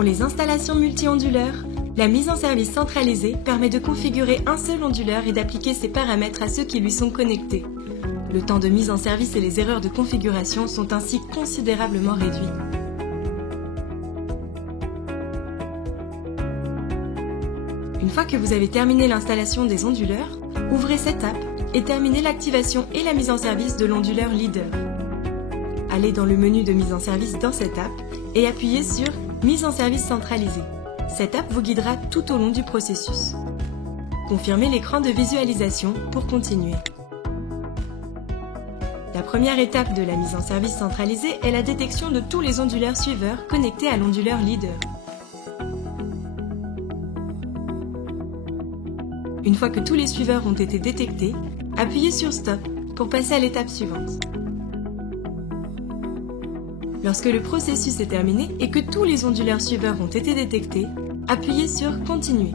Pour les installations multi-onduleurs, la mise en service centralisée permet de configurer un seul onduleur et d'appliquer ses paramètres à ceux qui lui sont connectés. Le temps de mise en service et les erreurs de configuration sont ainsi considérablement réduits. Une fois que vous avez terminé l'installation des onduleurs, ouvrez Setup et terminez l'activation et la mise en service de l'onduleur Leader. Allez dans le menu de mise en service dans Setup et appuyez sur Mise en service centralisée. Setup vous guidera tout au long du processus. Confirmez l'écran de visualisation pour continuer. La première étape de la mise en service centralisée est la détection de tous les onduleurs suiveurs connectés à l'onduleur Leader. Une fois que tous les suiveurs ont été détectés, appuyez sur Stop pour passer à l'étape suivante. Lorsque le processus est terminé et que tous les onduleurs suiveurs ont été détectés, appuyez sur Continuer.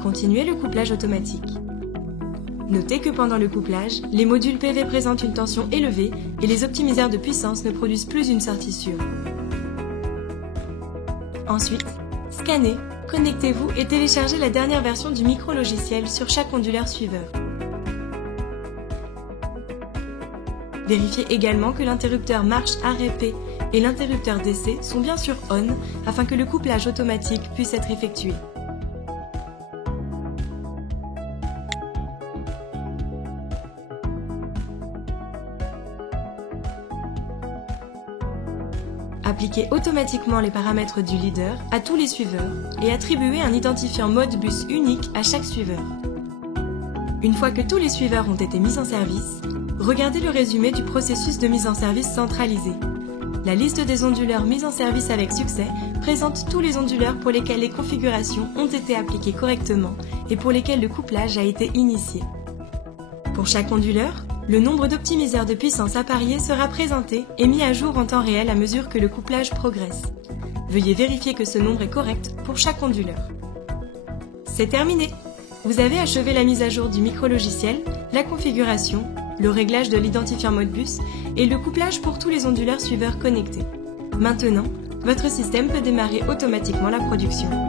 Continuez le couplage automatique. Notez que pendant le couplage, les modules PV présentent une tension élevée et les optimiseurs de puissance ne produisent plus une sortie sûre. Ensuite, scannez, connectez-vous et téléchargez la dernière version du micro-logiciel sur chaque onduleur suiveur. Vérifiez également que l'interrupteur marche arrêt et l'interrupteur DC sont bien sur ON afin que le couplage automatique puisse être effectué. Appliquez automatiquement les paramètres du leader à tous les suiveurs et attribuez un identifiant Modbus unique à chaque suiveur. Une fois que tous les suiveurs ont été mis en service, regardez le résumé du processus de mise en service centralisé. La liste des onduleurs mis en service avec succès présente tous les onduleurs pour lesquels les configurations ont été appliquées correctement et pour lesquels le couplage a été initié. Pour chaque onduleur, le nombre d'optimiseurs de puissance appariés sera présenté et mis à jour en temps réel à mesure que le couplage progresse. Veuillez vérifier que ce nombre est correct pour chaque onduleur. C'est terminé! Vous avez achevé la mise à jour du micro-logiciel, la configuration, le réglage de l'identifiant Modbus et le couplage pour tous les onduleurs suiveurs connectés. Maintenant, votre système peut démarrer automatiquement la production.